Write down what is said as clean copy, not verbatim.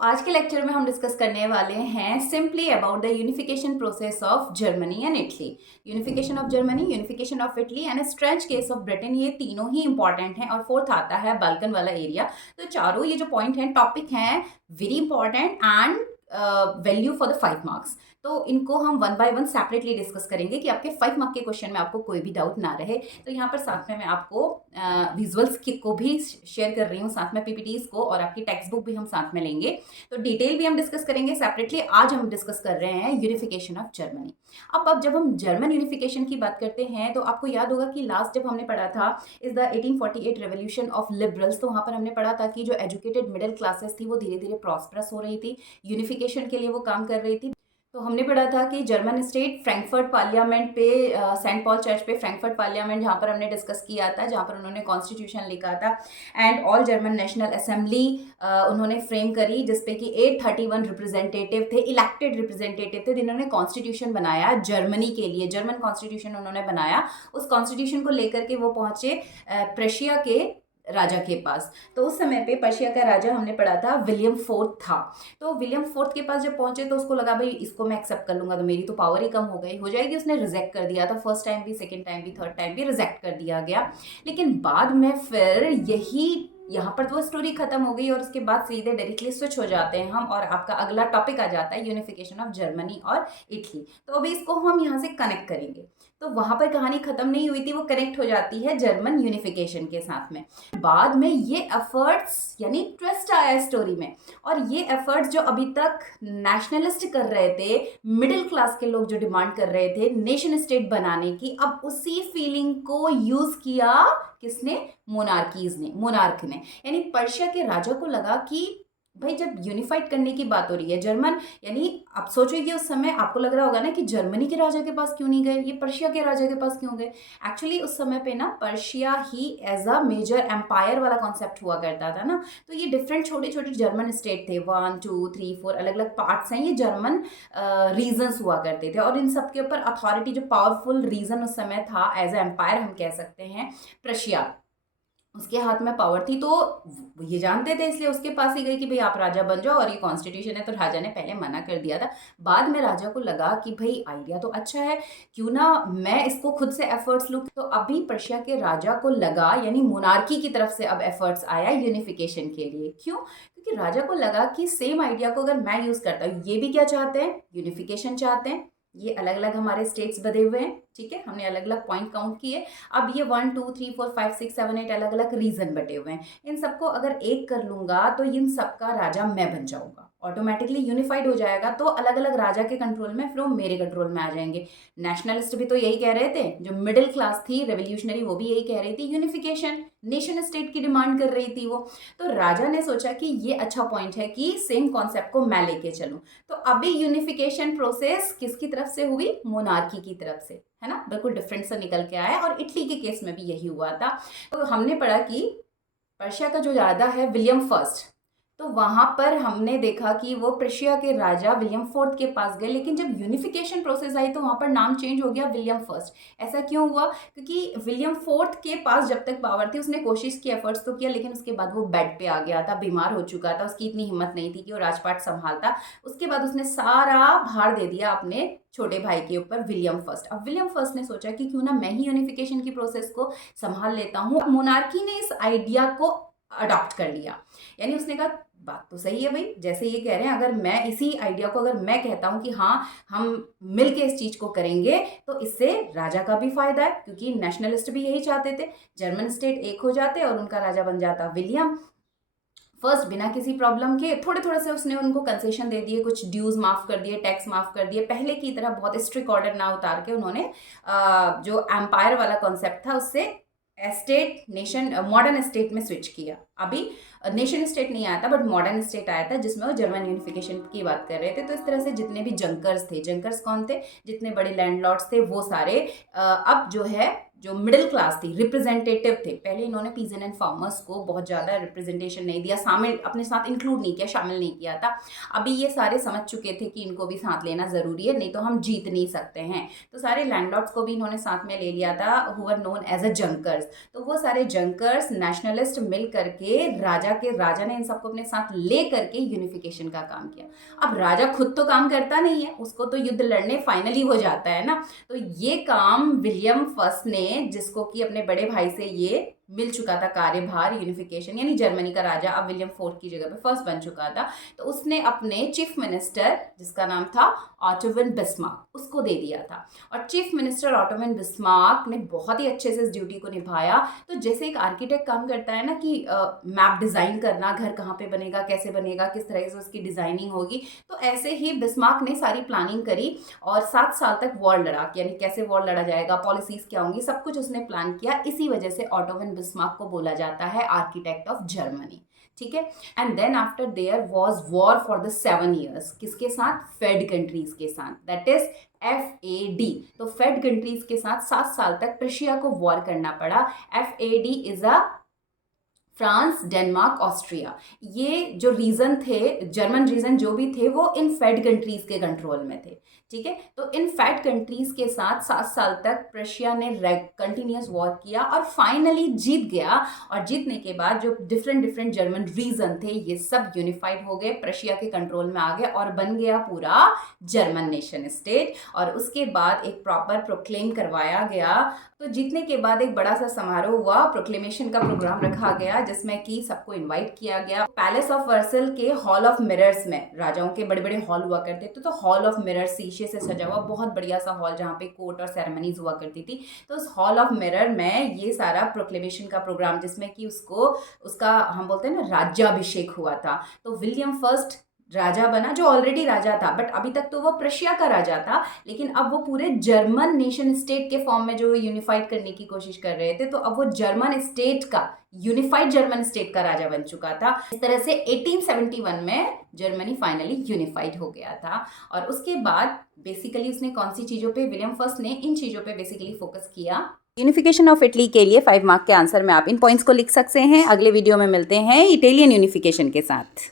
आज के लेक्चर में हम डिस्कस करने वाले हैं simply about the unification process of Germany and Italy. Unification of Germany, unification of Italy and strange case of Britain, ये तीनों ही इंपॉर्टेंट हैं। और फोर्थ आता है बाल्कन वाला एरिया। तो चारों ये जो पॉइंट हैं, टॉपिक हैं very important and value for the 5 marks. तो इनको हम one by one separately discuss करेंगे कि आपके 5 मार्क के क्वेश्चन में आपको कोई भी डाउट ना रहे। तो यहाँ पर साथ में मैं आपको विजुअल्स को भी शेयर कर रही हूँ, साथ में पीपीटीज को, और आपकी टेक्स्ट बुक भी हम साथ में लेंगे। तो डिटेल भी हम डिस्कस करेंगे सेपरेटली। आज हम डिस्कस कर रहे हैं यूनिफिकेशन ऑफ जर्मनी। अब जब हम जर्मन यूनिफिकेशन की बात करते हैं तो आपको याद होगा कि लास्ट जब हमने पढ़ा था is the 1848 revolution of liberals, तो वहाँ पर हमने पढ़ा था कि जो एजुकेटेड मिडिल क्लासेस थी वो धीरे धीरे प्रॉस्परस हो रही थी, यूनिफिकेशन के लिए वो काम कर रही थी। तो हमने पढ़ा था कि जर्मन स्टेट फ्रैंकफर्ट पार्लियामेंट पे, सेंट पॉल चर्च पे फ्रैंकफर्ट पार्लियामेंट जहाँ पर हमने डिस्कस किया था, जहाँ पर उन्होंने कॉन्स्टिट्यूशन लिखा था and all German national assembly उन्होंने फ्रेम करी, जिसपे कि 831 रिप्रेजेंटेटिव थे, इलेक्टेड रिप्रेजेंटेटिव थे, जिन्होंने कॉन्स्टिट्यूशन बनाया जर्मनी के लिए। जर्मन कॉन्स्टिट्यूशन उन्होंने बनाया। उस कॉन्स्टिट्यूशन को लेकर के वो पहुंचे प्रशिया के राजा के पास। तो उस समय पे पर्शिया का राजा हमने पढ़ा था विलियम फोर्थ था। तो विलियम फोर्थ के पास जब पहुंचे तो उसको लगा भाई इसको मैं एक्सेप्ट कर लूंगा तो मेरी तो पावर ही कम हो जाएगी। उसने रिजेक्ट कर दिया था, फर्स्ट टाइम भी, सेकेंड टाइम भी, थर्ड टाइम भी रिजेक्ट कर दिया गया। लेकिन बाद में फिर यही यहाँ पर तो स्टोरी खत्म हो गई और उसके बाद सीधे डायरेक्टली स्विच हो जाते हैं हम, और आपका अगला टॉपिक आ जाता है यूनिफिकेशन ऑफ जर्मनी और इटली। तो अभी इसको हम यहाँ से कनेक्ट करेंगे। तो वहां पर कहानी खत्म नहीं हुई थी, वो कनेक्ट हो जाती है जर्मन यूनिफिकेशन के साथ में। बाद में ये एफर्ट्स, यानी ट्विस्ट आया स्टोरी में, और ये एफर्ट्स जो अभी तक नेशनलिस्ट कर रहे थे, मिडिल क्लास के लोग जो डिमांड कर रहे थे नेशन स्टेट बनाने की, अब उसी फीलिंग को यूज किया किसने? मोनार्क ने। यानी पर्शिया के राजा को लगा कि भाई जब यूनिफाइड करने की बात हो रही है जर्मन, यानी आप सोचोगे उस समय आपको लग रहा होगा ना कि जर्मनी के राजा के पास क्यों नहीं गए, ये पर्शिया के राजा के पास क्यों गए। एक्चुअली उस समय पे ना पर्शिया ही एज अ मेजर एम्पायर वाला कॉन्सेप्ट हुआ करता था ना। तो ये डिफरेंट छोटे छोटे जर्मन स्टेट थे, 1 2 3 4 अलग अलग पार्ट्स हैं, ये जर्मन रीजन्स हुआ करते थे। और इन सब के ऊपर अथॉरिटी, जो पावरफुल रीजन उस समय था एज अ एम्पायर हम कह सकते हैं, पर्शिया, उसके हाथ में पावर थी। तो ये जानते थे, इसलिए उसके पास ही गई कि भाई आप राजा बन जाओ, और ये कॉन्स्टिट्यूशन है। तो राजा ने पहले मना कर दिया था। बाद में राजा को लगा कि भाई आइडिया तो अच्छा है, क्यों ना मैं इसको खुद से एफर्ट्स लूँ। तो अभी पर्शिया के राजा को लगा, यानी मोनार्की की तरफ से अब एफर्ट्स आया यूनिफिकेशन के लिए। क्यों? क्योंकि राजा को लगा कि सेम आइडिया को अगर मैं यूज करता हूँ, ये भी क्या चाहते हैं? यूनिफिकेशन चाहते हैं। ये अलग अलग हमारे स्टेट्स बने हुए हैं, ठीक है, हमने अलग अलग पॉइंट काउंट किए। अब ये 1 2 3 4 5 6 7 8 अलग अलग रीजन बटे हुए हैं। इन सबको अगर एक कर लूंगा तो इन सबका राजा मैं बन जाऊंगा, ऑटोमेटिकली यूनिफाइड हो जाएगा। तो अलग अलग राजा के कंट्रोल में, फिर वो मेरे कंट्रोल में आ जाएंगे। नेशनलिस्ट भी तो यही कह रहे थे, जो मिडिल क्लास थी रेवोल्यूशनरी, वो भी यही कह रही थी, यूनिफिकेशन, नेशन स्टेट की डिमांड कर रही थी वो। तो राजा ने सोचा कि ये अच्छा पॉइंट है कि सेम कॉन्सेप्ट को मैं लेके चलूं। तो अभी यूनिफिकेशन प्रोसेस किसकी तरफ से हुई? मोनार्की की तरफ से, है ना, बिल्कुल डिफरेंट सा निकल के आया। और इटली के केस में भी यही हुआ था। तो हमने पढ़ा कि पर्शिया का जो राजा है विलियम फर्स्ट, तो वहां पर हमने देखा कि वो पर्शिया के राजा विलियम फोर्थ के पास गए। लेकिन जब यूनिफिकेशन प्रोसेस आई तो वहां पर नाम चेंज हो गया विलियम फर्स्ट। ऐसा क्यों हुआ? क्योंकि विलियम फोर्थ के पास जब तक पावर थी उसने कोशिश की, एफर्ट्स तो किया, लेकिन उसके बाद वो बेड पे आ गया था, बीमार हो चुका था, उसकी इतनी हिम्मत नहीं थी कि वो राजपाट संभालता। उसके बाद उसने सारा भार दे दिया अपने छोटे भाई के ऊपर, विलियम फर्स्ट। अब विलियम फर्स्ट ने सोचा कि क्यों ना मैं ही यूनिफिकेशन की प्रोसेस को संभाल लेता हूँ। मोनार्की ने इस आइडिया को अडॉप्ट कर लिया। यानी उसने कहा बात तो सही है भाई, जैसे ये कह रहे हैं, अगर मैं इसी आइडिया को, अगर मैं कहता हूं कि हाँ हम मिलके इस चीज को करेंगे, तो इससे राजा का भी फायदा है, क्योंकि नेशनलिस्ट भी यही चाहते थे, जर्मन स्टेट एक हो जाते और उनका राजा बन जाता विलियम फर्स्ट, बिना किसी प्रॉब्लम के। थोड़े थोड़े से उसने उनको कंसेशन दे दिए, कुछ ड्यूज माफ कर दिए, टैक्स माफ कर दिए, पहले की तरह बहुत स्ट्रिक्ट ऑर्डर ना उतार के उन्होंने जो एम्पायर वाला कॉन्सेप्ट था उससे स्टेट, नेशन, मॉडर्न स्टेट में स्विच किया। अभी नेशन स्टेट नहीं आया था, बट मॉडर्न स्टेट आया था, जिसमें वो जर्मन यूनिफिकेशन की बात कर रहे थे। तो इस तरह से जितने भी जंकर्स थे, जंकर्स कौन थे? जितने बड़े लैंडलॉर्ड्स थे वो सारे अब जो है जो मिडिल क्लास थी, रिप्रेजेंटेटिव थे। पहले इन्होंने पीजन एंड फार्मर्स को बहुत ज़्यादा रिप्रेजेंटेशन नहीं दिया, शामिल अपने साथ इंक्लूड नहीं किया, शामिल नहीं किया था। अभी ये सारे समझ चुके थे कि इनको भी साथ लेना ज़रूरी है, नहीं तो हम जीत नहीं सकते हैं। तो सारे लैंडलॉर्ड्स को भी इन्होंने साथ में ले लिया था, who were known as a Junkers. तो वो सारे जंकर्स नेशनलिस्ट मिल करके राजा ने इन सबको अपने साथ ले करके यूनिफिकेशन का काम किया। अब राजा खुद तो काम करता नहीं है, उसको तो युद्ध लड़ने फाइनली हो जाता है ना। तो ये काम विलियम फर्स्ट ने, जिसको कि अपने बड़े भाई से ये मिल चुका था कार्यभार यूनिफिकेशन, यानी जर्मनी का राजा अब विलियम फोर्थ की जगह पे फर्स्ट बन चुका था, तो उसने अपने चीफ मिनिस्टर, जिसका नाम था ऑटो वन बिस्मार्क, उसको दे दिया था। और chief minister auto von Bismarck ने बहुत ही अच्छे से इस ड्यूटी को निभाया। तो जैसे एक आर्किटेक्ट काम करता है ना कि मैप डिज़ाइन करना, घर कहाँ पे बनेगा, कैसे बनेगा, किस तरह से उसकी डिज़ाइनिंग होगी, तो ऐसे ही बिस्मार्क ने सारी प्लानिंग करी और 7 साल तक वॉर लड़ा, यानी कैसे वॉर लड़ा जाएगा, पॉलिसीज क्या होंगी, सब कुछ उसने प्लान किया। इसी वजह से ऑटो वन बिस्मार्क को बोला जाता है आर्किटेक्ट ऑफ जर्मनी। ठीक है। And then after there was war for the 7 years, किसके साथ? फेड कंट्रीज के साथ, दैट इज FAD। तो फेड कंट्रीज के साथ 7 साल तक प्रशिया को वॉर करना पड़ा। FAD is a France, Denmark, Austria. ये जो रीजन थे, जर्मन रीजन जो भी थे, वो इन फेड कंट्रीज के कंट्रोल में थे। ठीक है। तो इन फेड कंट्रीज के साथ 7 साल तक प्रशिया ने कंटिन्यूस वॉर किया और फाइनली जीत गया। और जीतने के बाद जो डिफरेंट जर्मन रीजन थे, ये सब यूनिफाइड हो गए, प्रशिया के कंट्रोल में आ गए और बन गया पूरा जर्मन नेशन स्टेट। और उसके बाद एक प्रॉपर प्रोक्लेम करवाया गया। तो जीतने के बाद एक बड़ा सा समारोह हुआ, प्रोक्लेमेशन का प्रोग्राम रखा गया, जिसमें कि सबको इनवाइट किया गया। पैलेस ऑफ वर्सल के हॉल ऑफ मिरर्स में, राजाओं के बड़े बड़े हॉल हुआ करते थे, तो हॉल ऑफ मिरर्स शीशे से सजा हुआ बहुत बढ़िया सा हॉल, जहाँ पे कोर्ट और सेरेमनीज हुआ करती थी। तो उस हॉल ऑफ मिरर में ये सारा प्रोक्लेमेशन का प्रोग्राम, जिसमें कि उसका हम बोलते हैं ना राज्याभिषेक हुआ था। तो विलियम फर्स्ट राजा बना, जो ऑलरेडी राजा था, बट अभी तक तो वो प्रशिया का राजा था, लेकिन अब वो पूरे जर्मन नेशन स्टेट के फॉर्म में जो यूनिफाइड करने की कोशिश कर रहे थे, तो अब वो जर्मन स्टेट का, यूनिफाइड जर्मन स्टेट का राजा बन चुका था। इस तरह से 1871 में जर्मनी फाइनली यूनिफाइड हो गया था। और उसके बाद बेसिकली उसने कौन सी चीज़ों पे, विलियम फर्स्ट ने इन चीज़ों पे बेसिकली फोकस किया। यूनिफिकेशन ऑफ इटली के लिए 5 मार्क के आंसर में आप इन पॉइंट्स को लिख सकते हैं। अगले वीडियो में मिलते हैं इटालियन यूनिफिकेशन के साथ।